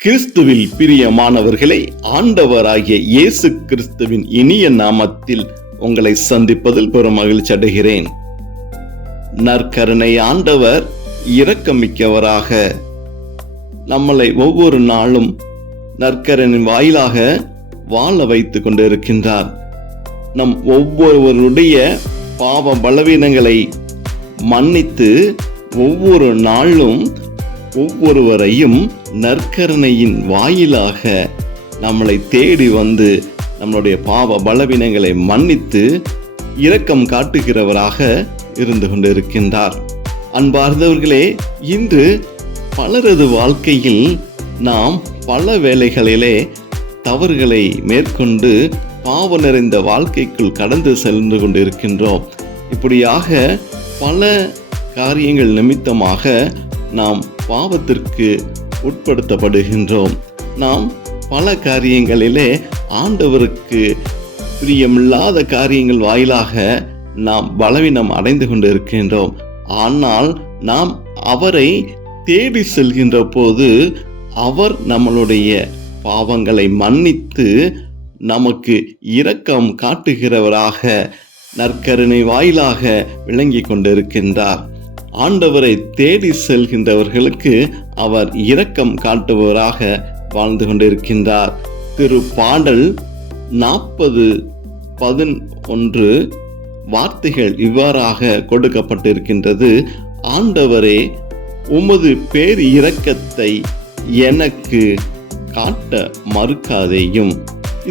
கிறிஸ்துவில் பிரியமானவர்களே, ஆண்டவராகிய இயேசு கிறிஸ்துவின் இனிய நாமத்தில் உங்களை சந்திப்பதில் பெரும் மகிழ்ச்சி அடைகிறேன். நற்கருணை ஆண்டவர் இரக்கமிக்கவராக நம்மளை ஒவ்வொரு நாளும் நற்கருணை வாயிலாக வாழ வைத்துக் கொண்டிருக்கின்றார். நம் ஒவ்வொருவருடைய பாவ பலவீனங்களை மன்னித்து ஒவ்வொரு நாளும் ஒவ்வொருவரையும் நற்கருணையின் வாயிலாக நம்மளை தேடி வந்து நம்மளுடைய பாவ பலவீனங்களை மன்னித்து இரக்கம் காட்டுகிறவராக இருந்து கொண்டிருக்கின்றார். அன்பார்ந்தவர்களே, இன்று பலரது வாழ்க்கையில் நாம் பல வேளைகளிலே தவறுகளை மேற்கொண்டு பாவ நிறைந்த வாழ்க்கைக்குள் கடந்து சென்று கொண்டிருக்கின்றோம். இப்படியாக பல காரியங்கள் நிமித்தமாக நாம் பாவத்திற்கு உட்படுத்தப்படுகின்றோம். நாம் பல காரியங்களிலே ஆண்டவருக்கு பிரியமில்லாத காரியங்கள் வாயிலாக நாம் பலவீனம் அடைந்து கொண்டிருக்கின்றோம். ஆனால் நாம் அவரை தேடி செல்கின்ற போது அவர் நம்மளுடைய பாவங்களை மன்னித்து நமக்கு இரக்கம் காட்டுகிறவராக நற்கருணை வாயிலாக விளங்கி கொண்டிருக்கின்றார். ஆண்டவரை தேடி செல்கின்றவர்களுக்கு அவர் இரக்கம் காட்டுபவராக வாழ்ந்து கொண்டிருக்கின்றார். திருப்பாடல் 40:11 வார்த்தைகள் இவ்வாறாக கொடுக்கப்பட்டிருக்கின்றது: ஆண்டவரே, உமது பேர் இரக்கத்தை எனக்கு காட்ட மறுக்காதேயும்.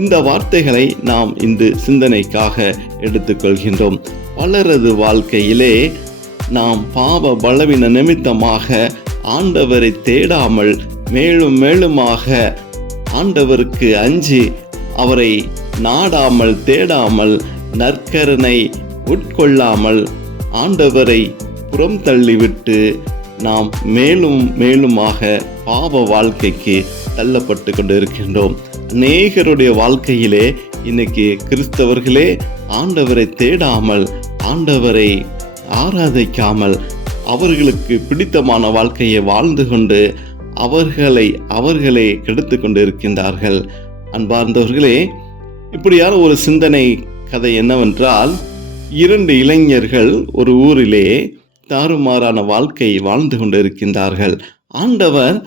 இந்த வார்த்தைகளை நாம் இந்த சிந்தனைக்காக எடுத்துக்கொள்கின்றோம். பலரது வாழ்க்கையிலே நாம் பாவ பலவீன நிமித்தமாக ஆண்டவரை தேடாமல் மேலும் மேலுமாக ஆண்டவருக்கு அஞ்சி அவரை நாடாமல் தேடாமல் நற்கருணை உட்கொள்ளாமல் ஆண்டவரை புறம் தள்ளிவிட்டு நாம் மேலும் மேலுமாக பாவ வாழ்க்கைக்கு தள்ளப்பட்டு கொண்டிருக்கின்றோம். அநேகருடைய வாழ்க்கையிலே இன்னைக்கு கிறிஸ்தவர்களே ஆண்டவரை தேடாமல் ஆண்டவரை ஆராதிக்காமல் அவர்களுக்கு பிடித்தமான வாழ்க்கையை வாழ்ந்து கொண்டு அவர்களே கெடுத்து கொண்டிருக்கின்றார்கள். அன்பார்ந்தவர்களே, இப்படியான ஒரு சிந்தனை கதை என்னவென்றால், 2 இளைஞர்கள் ஒரு ஊரிலே தாறுமாறான வாழ்க்கை வாழ்ந்து கொண்டிருக்கின்றார்கள். ஆண்டவர்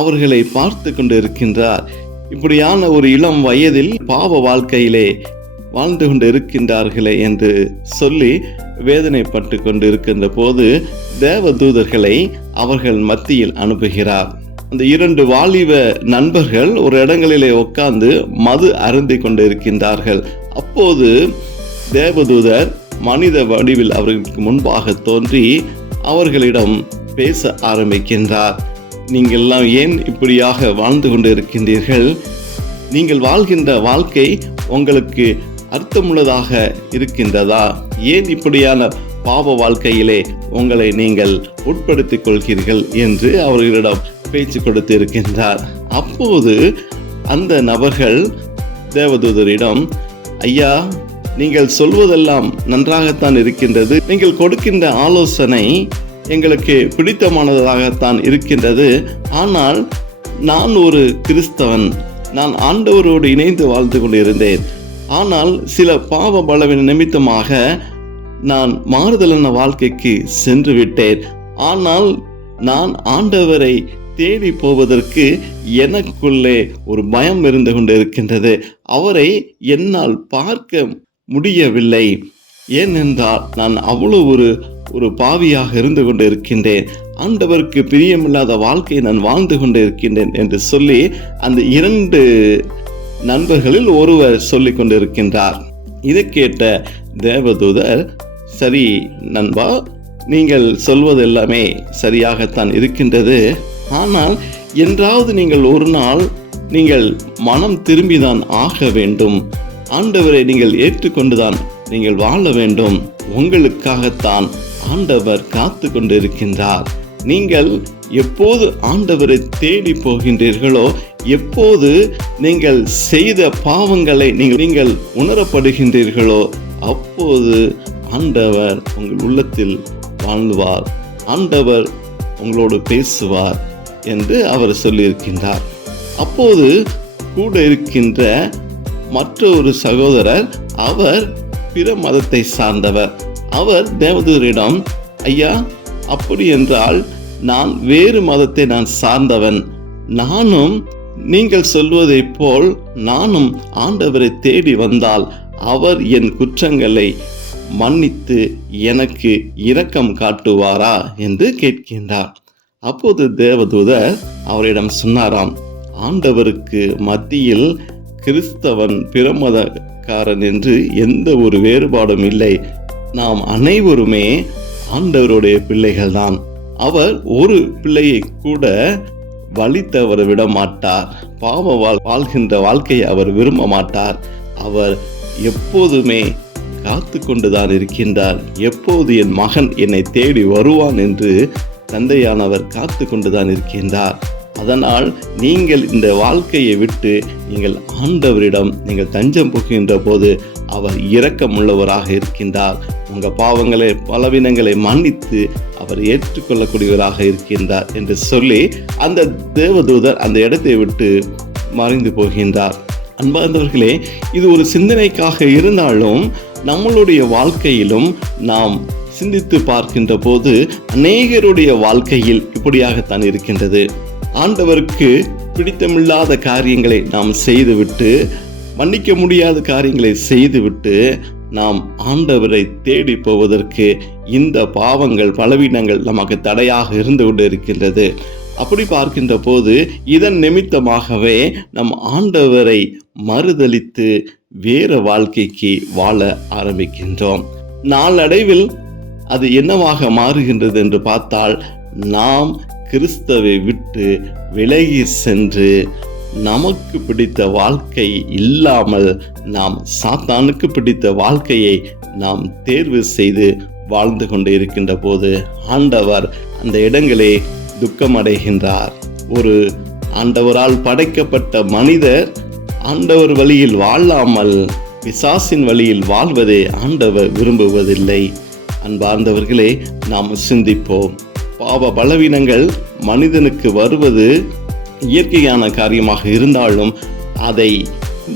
அவர்களை பார்த்து கொண்டிருக்கின்றார். இப்படியான ஒரு இளம் வயதில் பாவ வாழ்க்கையிலே வாழ்ந்து கொண்டு இருக்கின்றார்களே என்று சொல்லி வேதனைப்பட்டு கொண்டு இருக்கின்ற போது தேவதூதர்களை அவர்கள் மத்தியில் அனுப்புகிறார். அந்த 2 வாலிப நண்பர்கள் ஒரு இடங்களிலே உட்கார்ந்து மது அருந்தி கொண்டு இருக்கின்றார்கள். அப்போது தேவதூதர் மனித வடிவில் அவர்களுக்கு முன்பாக தோன்றி அவர்களிடம் பேச ஆரம்பிக்கின்றார். நீங்கள் எல்லாம் ஏன் இப்படியாக வாழ்ந்து கொண்டு இருக்கின்றீர்கள்? நீங்கள் வாழ்கின்ற வாழ்க்கை உங்களுக்கு அர்த்தமுள்ளதாக இருக்கின்றதா? ஏன் இப்படியான பாவ வாழ்க்கையிலே உங்களை நீங்கள் உட்படுத்திக் கொள்கிறீர்கள் என்று அவர்களிடம் பேச்சு கொடுத்து இருக்கின்றார். அப்போது அந்த நபர்கள் தேவதூதரிடம், ஐயா, நீங்கள் சொல்வதெல்லாம் நன்றாகத்தான் இருக்கின்றது, நீங்கள் கொடுக்கின்ற ஆலோசனை எங்களுக்கு பிடித்தமானதாகத்தான் இருக்கின்றது. ஆனால் நான் ஒரு கிறிஸ்தவன், நான் ஆண்டவரோடு இணைந்து வாழ்ந்து கொண்டிருந்தேன். ஆனால் சில பாவ பலவீன நிமித்தமாக நான் மாறுதலான வாழ்க்கைக்கு சென்று விட்டேன். ஆனால் நான் ஆண்டவரை தேடி போவதற்கு எனக்குள்ளே ஒரு பயம் இருந்து கொண்டு இருக்கின்றது. அவரை என்னால் பார்க்க முடியவில்லை. ஏனென்றால் நான் அவ்வளவு ஒரு பாவியாக இருந்து கொண்டு இருக்கின்றேன். ஆண்டவருக்கு பிரியமில்லாத வாழ்க்கையை நான் வாழ்ந்து கொண்டு இருக்கின்றேன் என்று சொல்லி அந்த 2 நண்பர்களில் ஒருவர் சொல்லிக் கொண்டிருக்கின்றார். இதை கேட்ட தேவதூதர், சரி நண்பா, நீங்கள் சொல்வது எல்லாமே சரியாகத்தான் இருக்கின்றது. ஆனால் என்றாவது நீங்கள் ஒரு நாள் நீங்கள் மனம் திரும்பிதான் ஆக வேண்டும். ஆண்டவரை நீங்கள் ஏற்றுக்கொண்டுதான் நீங்கள் வாழ வேண்டும். உங்களுக்காகத்தான் ஆண்டவர் காத்து கொண்டிருக்கின்றார். நீங்கள் எப்போது ஆண்டவரை தேடி போகின்றீர்களோ, எப்போது நீங்கள் செய்த பாவங்களை நீங்கள் உணரப்படுகின்றீர்களோ, அப்போது ஆண்டவர் உங்கள் உள்ளத்தில் வாழ்வார், ஆண்டவர் உங்களோடு பேசுவார் என்று அவர் சொல்லியிருக்கின்றார். அப்போது கூட இருக்கின்ற மற்றொரு சகோதரர், அவர் பிற மதத்தை சார்ந்தவர். அவர் தேவதூதரிடம், ஐயா, அப்படி என்றால் நான் வேறு மதத்தை நான் சார்ந்தவன். நானும் நீங்கள் சொல்வதைப் போல் நானும் ஆண்டவரை தேடி வந்தால் அவர் என் குற்றங்களை மன்னித்து எனக்கு இரக்கம் காட்டுவாரா என்று கேட்கின்றார். அப்போது தேவதூதர் அவரிடம் சொன்னாராம், ஆண்டவருக்கு மத்தியில் கிறிஸ்தவன் பிரமதக்காரன் என்று எந்த ஒரு வேறுபாடும் இல்லை. நாம் அனைவருமே ஆண்டவருடைய பிள்ளைகள்தான். அவர் ஒரு பிள்ளையை கூட வழி தவற விட மாட்டார். பாவ வாழ்கின்ற வாழ்க்கையை அவர் விரும்ப மாட்டார். அவர் எப்போதுமே காத்து கொண்டுதான் இருக்கின்றார். எப்போது என் மகன் என்னை தேடி வருவான் என்று தந்தையானவர் காத்து கொண்டுதான் இருக்கின்றார். அதனால் நீங்கள் இந்த வாழ்க்கையை விட்டு நீங்கள் ஆண்டவரிடம் நீங்கள் தஞ்சம் புகுகின்ற போது அவர் இரக்கமுள்ளவராக இருக்கின்றார். உங்கள் பாவங்களை பலவீனங்களை மன்னித்து அவர் ஏற்றுக்கொள்ளக்கூடியவராக இருக்கின்றார் என்று சொல்லி அந்த தேவதூதர் அந்த இடத்தை விட்டு மறைந்து போகின்றார். அன்பார்ந்தவர்களே, இது ஒரு சிந்தனைக்காக இருந்தாலும் நம்மளுடைய வாழ்க்கையிலும் நாம் சிந்தித்து பார்க்கின்ற போது அநேகருடைய வாழ்க்கையில் இப்படியாகத்தான் இருக்கின்றது. ஆண்டவருக்கு பிடித்தமில்லாத காரியங்களை நாம் செய்துவிட்டு, மன்னிக்க முடியாத காரியங்களை செய்துவிட்டு நாம் ஆண்டவரை தேடி போவதற்கு இந்த பாவங்கள் பலவீனங்கள் நமக்கு தடையாக இருந்து கொண்டு இருக்கின்றது. அப்படி பார்க்கின்ற போது இதன் நிமித்தமாகவே நம் ஆண்டவரை மறுதலித்து வேறு வாழ்க்கைக்கு வாழ ஆரம்பிக்கின்றோம். நாளடைவில் அது என்னவாக மாறுகின்றது என்று பார்த்தால், நாம் கிறிஸ்துவை விட்டு விலகி சென்று நமக்கு பிடித்த வாழ்க்கை இல்லாமல் நாம் சாத்தானுக்கு பிடித்த வாழ்க்கையை நாம் தேர்வு செய்து வாழ்ந்து கொண்டு இருக்கின்ற போது ஆண்டவர் அந்த இடங்களே துக்கமடைகின்றார். ஒரு ஆண்டவரால் படைக்கப்பட்ட மனிதர் ஆண்டவர் வழியில் வாழாமல் பிசாசின் வழியில் வாழ்வதை ஆண்டவர் விரும்புவதில்லை. அன்பார்ந்தவர்களே, நாம் சிந்திப்போம். பாவ பலவீனங்கள் மனிதனுக்கு வருவது இயற்கையான காரியமாக இருந்தாலும் அதை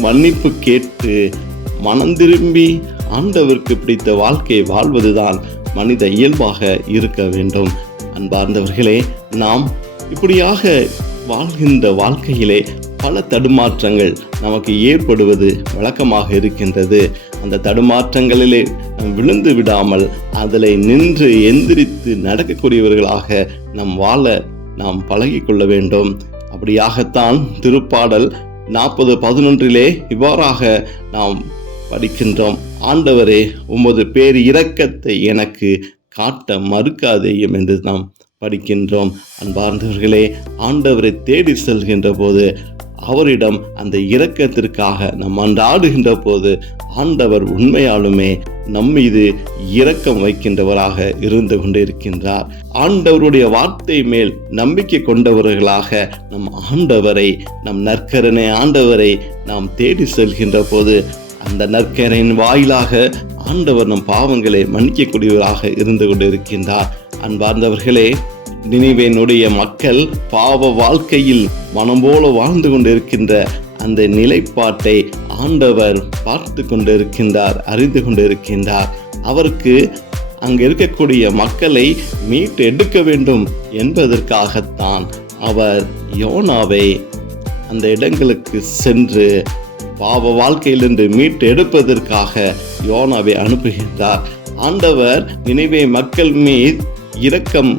மன்னிப்பு கேட்டு மனம் திரும்பி ஆண்டவருக்கு பிடித்த வாழ்க்கையை வாழ்வதுதான் மனித இயல்பாக இருக்க வேண்டும். அன்பார்ந்தவர்களே, நாம் இப்படியாக வாழ்கின்ற வாழ்க்கையிலே பல தடுமாற்றங்கள் நமக்கு ஏற்படுவது வழக்கமாக இருக்கின்றது. அந்த தடுமாற்றங்களிலே நாம் விழுந்து விடாமல் அதில் நின்று எந்திரித்து நடக்கக்கூடியவர்களாக நாம் வாழ நாம் பழகிக்கொள்ள வேண்டும். அப்படியாகத்தான் திருப்பாடல் 40:11 இவ்வாறாக நாம் படிக்கின்றோம். ஆண்டவரே, உமது பேர் இரக்கத்தை எனக்கு காட்ட மறுக்காதேயும் என்று நாம் படிக்கின்றோம். அன்பார்ந்தவர்களே, ஆண்டவரை தேடி செல்கின்ற போது அவரிடம் அந்த இரக்கத்திற்காக நாம் அன்றாடுகின்ற போது ஆண்டவர் உண்மையாலுமே நம்மீது இரக்கம் வைக்கின்றவராக இருந்து கொண்டிருக்கின்றார். ஆண்டவருடைய வார்த்தை மேல் நம்பிக்கை கொண்டவர்களாக நம் ஆண்டவரை, நம் நற்கரனை ஆண்டவரை நாம் தேடி செல்கின்ற போது அந்த நற்கரையின் வாயிலாக ஆண்டவர் நம் பாவங்களை மன்னிக்கக்கூடியவராக இருந்து கொண்டிருக்கின்றார். அன்பார்ந்தவர்களே, நினிவேனுடைய மக்கள் பாவ வாழ்க்கையில் மனம் போல வாழ்ந்து கொண்டிருக்கின்ற அந்த நிலைப்பாட்டை ஆண்டவர் பார்த்து கொண்டிருக்கின்றார், அறிந்து கொண்டிருக்கின்றார். அவருக்கு அங்கு இருக்கக்கூடிய மக்களை மீட்டு எடுக்க வேண்டும் என்பதற்காகத்தான் அவர் யோனாவை அந்த இடங்களுக்கு சென்று பாவ வாழ்க்கையிலிருந்து மீட்டு எடுப்பதற்காக யோனாவை அனுப்புகின்றார். ஆண்டவர் நினிவே மக்கள் மீது இரக்கம்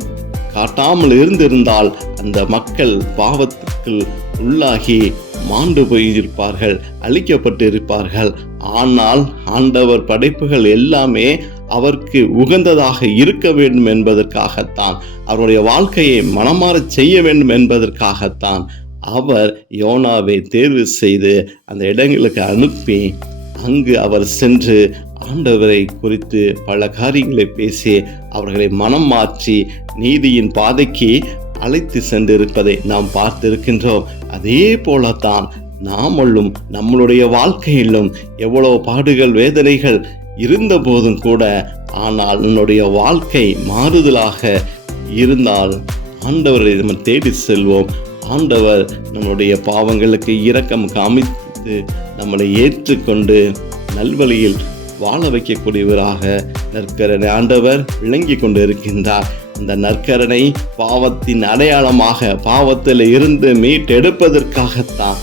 காட்டாமல் இருந்திருந்தால் அந்த மக்கள் பாவத்துக்கு உள்ளாகி மாண்டு போயிருப்பார்கள், அழிக்கப்பட்டு இருப்பார்கள். ஆனால் ஆண்டவர் படைப்புகள் எல்லாமே அவருக்கு உகந்ததாக இருக்க வேண்டும் என்பதற்காகத்தான், அவருடைய வாழ்க்கையை மனமாறச் செய்ய வேண்டும் என்பதற்காகத்தான் அவர் யோனாவை தேர்வு செய்து அந்த இடங்களுக்கு அனுப்பி அங்கு அவர் சென்று ஆண்டவரை குறித்து பல காரியங்களை பேசி அவர்களை மனம் மாற்றி நீதியின் பாதைக்கு அழைத்து சென்றிருப்பதை நாம் பார்த்திருக்கின்றோம். அதே போலத்தான் நாமளும் நம்மளுடைய வாழ்க்கையிலும் எவ்வளவு பாடுகள் வேதனைகள் இருந்த போதும் கூட, ஆனால் நம்முடைய வாழ்க்கை மாறுதலாக இருந்தால் ஆண்டவரை நம்ம தேடி செல்வோம். ஆண்டவர் நம்முடைய பாவங்களுக்கு இரக்கம் காமித்து நம்மளை ஏற்றுக்கொண்டு நல்வழியில் வாழ வைக்கக்கூடியவராக நற்கருணை ஆண்டவர் விளங்கி கொண்டு இருக்கின்றார். அந்த நற்கருணை பாவத்தின் அடையாளமாக, பாவத்தில் இருந்து மீட்டெடுப்பதற்காகத்தான்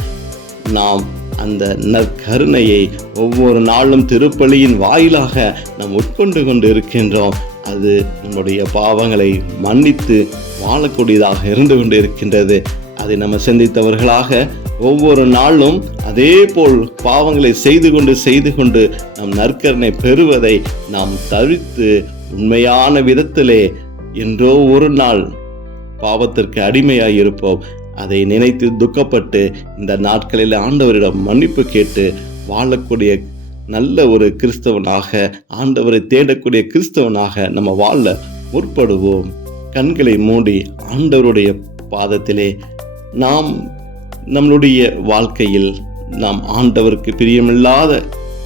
நாம் அந்த நற்கருணையை ஒவ்வொரு நாளும் திருப்பலியின் வாயிலாக நாம் உட்கொண்டு கொண்டு இருக்கின்றோம். அது நம்முடைய பாவங்களை மன்னித்து வாழக்கூடியதாக இருந்து கொண்டு இருக்கின்றது. அதை நம்ம சிந்தித்தவர்களாக ஒவ்வொரு நாளும் அதே போல் பாவங்களை செய்து கொண்டு நம் நற்கருணை பெறுவதை நாம் தவிர்த்து உண்மையான விதத்திலே என்றோ ஒரு நாள் பாவத்திற்கு அடிமையாய் இருப்போம். அதை நினைத்து துக்கப்பட்டு இந்த நாட்களில் ஆண்டவரிடம் மன்னிப்பு கேட்டு வாழக்கூடிய நல்ல ஒரு கிறிஸ்தவனாக, ஆண்டவரை தேடக்கூடிய கிறிஸ்தவனாக நம்ம வாழ முற்படுவோம். கண்களை மூடி ஆண்டவருடைய பாதத்திலே நாம் நம்மளுடைய வாழ்க்கையில் நாம் ஆண்டவருக்கு பிரியமில்லாத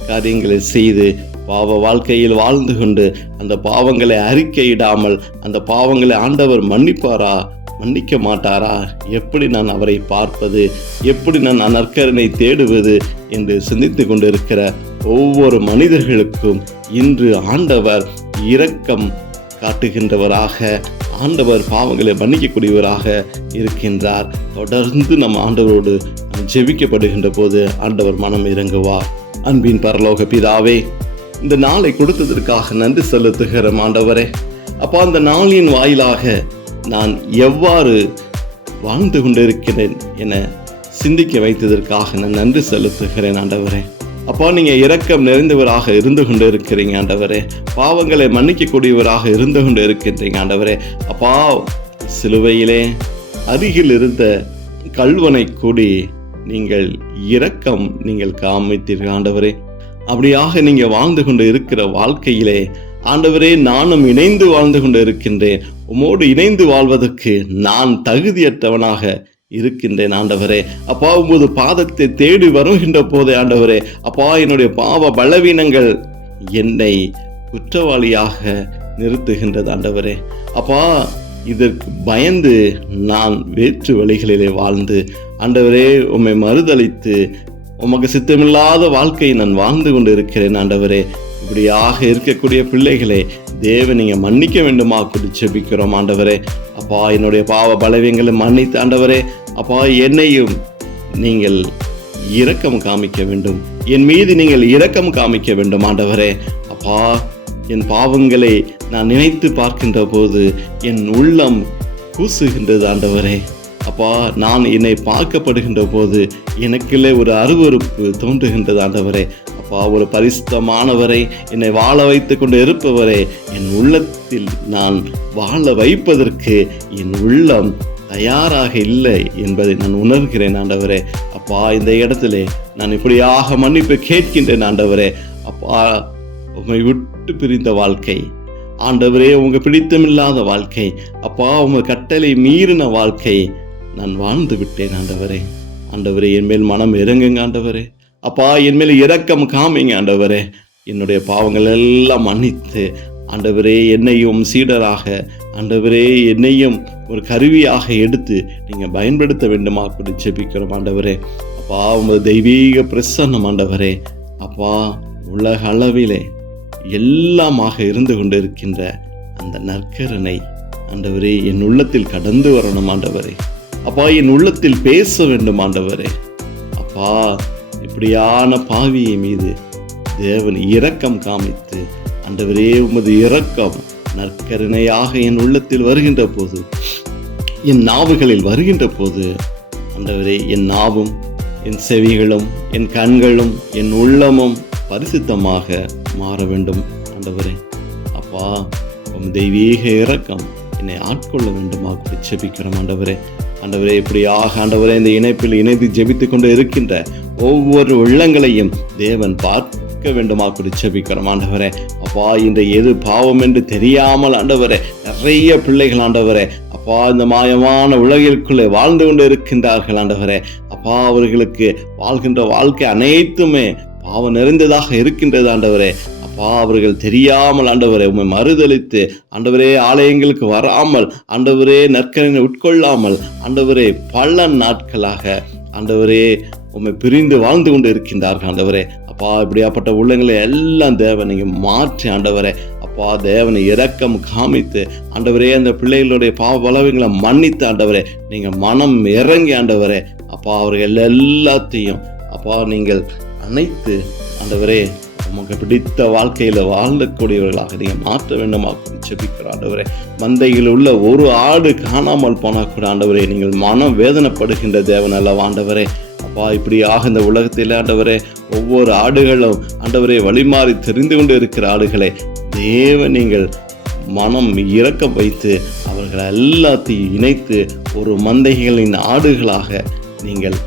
காரியங்களை செய்து பாவ வாழ்க்கையில் வாழ்ந்து கொண்டு அந்த பாவங்களை அறிக்கையிடாமல் அந்த பாவங்களை ஆண்டவர் மன்னிப்பாரா, மன்னிக்க மாட்டாரா, எப்படி நான் அவரை பார்ப்பது, எப்படி நான் நற்கருணை தேடுவது என்று சிந்தித்து கொண்டிருக்கிற ஒவ்வொரு மனிதர்களுக்கும் இன்று ஆண்டவர் இரக்கம் காட்டுகின்றவராக, ஆண்டவர் பாவங்களை மன்னிக்கக்கூடியவராக இருக்கின்றார். தொடர்ந்து நம் ஆண்டவரோடு ஜெபிக்கப்படுகின்ற போது ஆண்டவர் மனம் இறங்குவார். அன்பின் பரலோக பிதாவே, இந்த நாளை கொடுத்ததற்காக நன்றி செலுத்துகிறோம் ஆண்டவரே. அப்பா, அந்த நாளின் வாயிலாக நான் எவ்வாறு வாழ்ந்து கொண்டிருக்கிறேன் என சிந்திக்க வைத்ததற்காக நான் நன்றி செலுத்துகிறேன் ஆண்டவரே. அப்பா, நீங்கள் இரக்கம் நிறைந்தவராக இருந்து கொண்டு இருக்கிறீங்க ஆண்டவரே. பாவங்களை மன்னிக்கக்கூடியவராக இருந்து கொண்டு இருக்கின்றீங்க ஆண்டவரே. அப்பா, சிலுவையிலே அருகில் இருந்த கள்வனை கூடி நீங்கள் காமித்தீர்கள் ஆண்டவரே. அப்படியாக நீங்கள் வாழ்ந்து கொண்டு இருக்கிற வாழ்க்கையிலே ஆண்டவரே, நானும் இணைந்து வாழ்ந்து கொண்டு இருக்கின்றேன். உம்மோடு இணைந்து வாழ்வதற்கு நான் தகுதியற்றவனாக இருக்கின்றேன் ஆண்டவரே. அப்பா, உமது பாதத்தை தேடி வருகின்ற போதே ஆண்டவரே, அப்பா, என்னுடைய பாவ பலவீனங்கள் என்னை குற்றவாளியாக நிறுத்துகின்றது ஆண்டவரே. அப்பா, இதற்கு பயந்து நான் வேற்று வழிகளிலே வாழ்ந்து ஆண்டவரே உம்மை மறுதலித்து உமக்கு சித்தமில்லாத வாழ்க்கையை நான் வாழ்ந்து கொண்டு இருக்கிறேன் ஆண்டவரே. இப்படியாக இருக்கக்கூடிய பிள்ளைகளை தேவன் நீங்கள் மன்னிக்க வேண்டுமா கூடி ஜெபிக்கிறோம் ஆண்டவரே. அப்பா, என்னுடைய பாவ பலவீனங்களை மன்னித்து ஆண்டவரே, அப்பா, என்னையும் நீங்கள் இரக்கம் காமிக்க வேண்டும், என் மீது நீங்கள் இரக்கம் காமிக்க வேண்டும் ஆண்டவரே. அப்பா, என் பாவங்களை நான் நினைத்து பார்க்கின்ற போது என் உள்ளம் கூசுகின்றது ஆண்டவரே. அப்பா, நான் என்னை பார்க்கப்படுகின்ற போது எனக்குள்ளே ஒரு அருவருப்பு தோன்றுகின்றது ஆண்டவரே. அப்பா, ஒரு பரிசுத்தமானவரை, என்னை வாழ வைத்து கொண்டு இருப்பவரை என் உள்ளத்தில் நான் வாழ வைப்பதற்கு என் உள்ளம் தயாராக இல்லை என்பதை நான் உணர்கிறேன் ஆண்டவரே. அப்பா, இந்த இடத்திலே நான் இப்படியாக மன்னிப்பு கேட்கின்றேன் ஆண்டவரே. அப்பா, உம்மை விட்டு பிரிந்த வாழ்க்கை ஆண்டவரே, உங்க பிடித்தமில்லாத வாழ்க்கை, அப்பா, உங்க கட்டளை மீறின வாழ்க்கை நான் வாழ்ந்து விட்டேன் ஆண்டவரே. ஆண்டவரே, என் மேல் மனம் இறங்குங்க ஆண்டவரே. அப்பா, என் மேல் இரக்கம் காமிங்க ஆண்டவரே. என்னுடைய பாவங்கள் எல்லாம் மன்னித்து ஆண்டவரே, என்னையும் சீடராக ஆண்டவரே, என்னையும் ஒரு கருவியாக எடுத்து நீங்கள் பயன்படுத்த வேண்டுமா அப்படி ஜெபிக்கிறோம் ஆண்டவரே. அப்பா, உமது தெய்வீக பிரசன்னம் ஆண்டவரே, அப்பா, உலக அளவிலே எல்லாமாக இருந்து கொண்டு இருக்கின்ற அந்த நற்கருணை ஆண்டவரே என் உள்ளத்தில் கடந்து வரணும் ஆண்டவரே. அப்பா, என் உள்ளத்தில் பேச வேண்டும் ஆண்டவரே. அப்பா, இப்படியான பாவியை மீது தேவன் இரக்கம் காமித்து ஆண்டவரே, உமது இரக்கம் நற்கருணையாக என் உள்ளத்தில் வருகின்ற போது, என் நாவுகளில் வருகின்ற போது ஆண்டவரே, என் நாவும் என் செவிகளும் என் கண்களும் என் உள்ளமும் பரிசுத்தமாக மாற வேண்டும் ஆண்டவரே. அப்பா, உம் தெய்வீக இரக்கம் என்னை ஆட்கொள்ள வேண்டுமாக ஜெபிக்கிறோம் ஆண்டவரே. ஆண்டவரே, இப்படியாக ஆண்டவரே, இந்த இணைப்பில் இணைந்து ஜெபித்து கொண்டு இருக்கின்ற ஒவ்வொரு உள்ளங்களையும் தேவன் பார்க்க வேண்டுமாக ஜெபிக்கிறோம் ஆண்டவரே. அப்பா, இந்த எது பாவம் என்று தெரியாமல் ஆண்டவரே நிறைய பிள்ளைகள் ஆண்டவரே, அப்பா, இந்த மாயமான உலகிற்குள்ளே வாழ்ந்து கொண்டு இருக்கின்றார்கள் ஆண்டவரே. அப்பா, அவர்களுக்கு வாழ்கின்ற வாழ்க்கை அனைத்துமே பாவம் நிறைந்ததாக இருக்கின்றது ஆண்டவரே. அப்பா, அப்பா அவர்கள் தெரியாமல் ஆண்டவரே உம்மை மறுதலித்து ஆண்டவரே ஆலயங்களுக்கு வராமல் ஆண்டவரே நற்கரனை உட்கொள்ளாமல் ஆண்டவரே பல நாட்களாக ஆண்டவரே உம்மை பிரிந்து வாழ்ந்து கொண்டு இருக்கின்றார்கள் ஆண்டவரே. அப்பா இப்படியாப்பட்ட உள்ளங்களை எல்லாம் தேவன் நீங்க மாற்றி ஆண்டவரே, அப்பா தேவனை இரக்கம் காமித்து ஆண்டவரே அந்த பிள்ளைகளுடைய பாவ பலவீனங்களை மன்னித்து ஆண்டவரே நீங்க மனம் இறங்கி ஆண்டவரே அப்பா அவர்கள் எல்லாத்தையும் அப்பா நீங்கள் அனைத்து ஆண்டவரே உமக்கு பிடித்த வாழ்க்கையில வாழக்கூடியவர்களாக நீங்க மாற்ற வேண்டுமா ஜெபிக்கிறோம் ஆண்டவரே. மந்தையில் உள்ள ஒரு ஆடு காணாமல் போனா கூட ஆண்டவரே நீங்கள் மனம் வேதனைப்படுகின்ற தேவன் அல்லவா ஆண்டவரே. அப்பா இப்படியாக இந்த உலகத்தில் ஆண்டவரே ஒவ்வொரு ஆடுகளும் ஆண்டவரே வழிமாறி தெரிந்து கொண்டு இருக்கிற ஆடுகளை தேவன் நீங்கள் மனம் இரக்கம் வைத்து அவர்கள் எல்லாத்தையும் இணைத்து ஒரு மந்தைகளின் ஆடுகளாக நீங்கள்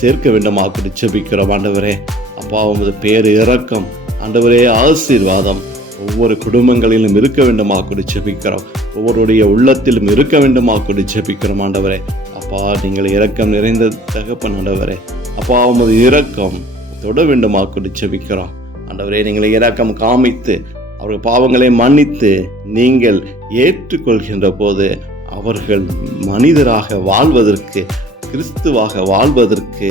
சேர்க்க வேண்டுமா அப்படி ஜெபிக்கிறோம் ஆண்டவரே. அப்பா உமது பேரு இரக்கம் ஆண்டவரே ஆசீர்வாதம் ஒவ்வொரு குடும்பங்களிலும் இருக்க வேண்டுமா கூட ஜெபிக்கிறோம், ஒவ்வொருடைய உள்ளத்திலும் இருக்க வேண்டுமா கூட ஜெபிக்கிறோம் ஆண்டவரே. அப்பா நீங்கள் இரக்கம் நிறைந்த தகப்பன் ஆண்டவரே, அப்பா உமது இரக்கம் தொட வேண்டுமா கூட ஜெபிக்கிறோம் ஆண்டவரே. நீங்கள் இரக்கம் காமித்து அவர்கள் பாவங்களை மன்னித்து நீங்கள் ஏற்றுக்கொள்கின்ற போது அவர்கள் மனிதராக வாழ்வதற்கு கிறிஸ்துவாக வாழ்வதற்கு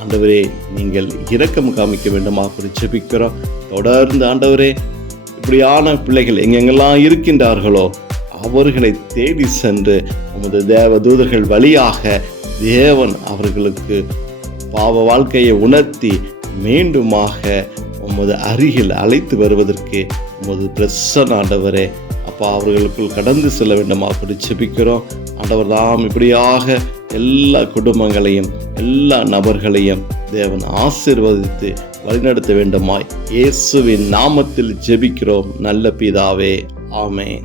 ஆண்டவரே நீங்கள் இரக்கம் காமிக்க வேண்டுமா கூட ஜெபிக்கிறோம். தொடர்ந்து ஆண்டவரே இப்படியான பிள்ளைகள் எங்கெங்கெல்லாம் இருக்கின்றார்களோ அவர்களை தேடி சென்று உமது தேவ தூதர்கள் வழியாக தேவன் அவர்களுக்கு பாவ வாழ்க்கையை உணர்த்தி மீண்டுமாக உமது அருகில் அழைத்து வருவதற்கு உமது பிரசன்ன ஆண்டவரே அப்பா அவர்களுக்குள் கடந்து செல்ல வேண்டுமா அப்படி ஜெபிக்கிறோம் ஆண்டவர். தாம் இப்படியாக எல்லா குடும்பங்களையும் எல்லா நபர்களையும் தேவன் ஆசீர்வதித்து வழிநடத்த வேண்டுமாய் இயேசுவின் நாமத்தில் ஜெபிக்கிறோம் நல்ல பிதாவே, ஆமென்.